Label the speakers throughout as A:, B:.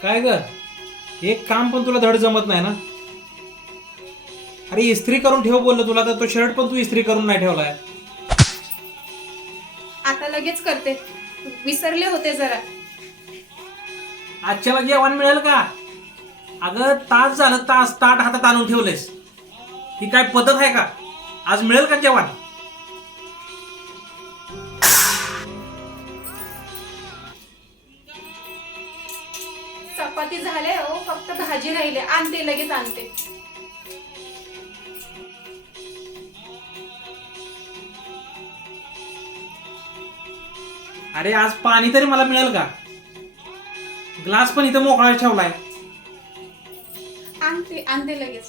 A: काय ग, एक काम पण तुला धड जमत नाही ना? अरे इस्त्री करून ठेव बोललो तुला, तर तो शर्ट पण तू इस्त्री करून नाही ठेवलाय.
B: आता लगेच करते, विसरले होते जरा.
A: आजच्याला जेवण मिळेल का? अगं तास झालं, तास ताट हातात आणून ठेवलेस. ही काय पद्धत आहे का? आज मिळेल का जेवण?
B: चपाती झाले हो, फक्त भाजी राहिले. आणते, लगेच आणते.
A: अरे आज पाणी तरी मला मिळेल का? ग्लास पण इथं मोकळा ठेवलाय.
B: आणते आणते लगेच.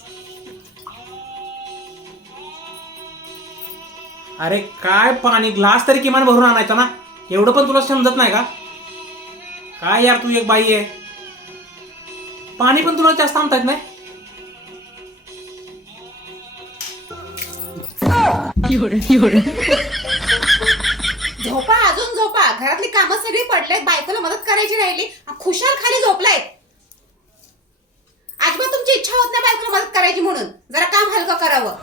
A: अरे काय पाणी, ग्लास तरी किमान भरून आणायचा ना? एवढं पण तुला समजत नाही का? काय यार, तू एक बाई आहे, पाणी पण तुला जास्त आणता येत नाही.
C: झोपा, अजून झोपा. घरातली कामं सगळी पडलेत, बायकोला मदत करायची राहिली, खुशाल खाली झोपलाय. अजिबात तुमची इच्छा होत नाही बायकोला मदत करायची, म्हणून जरा काम हलकं करावं.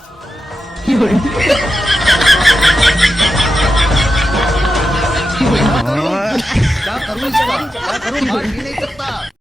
D: क्या करूं इसका? क्या करूं? बात ही नहीं करता.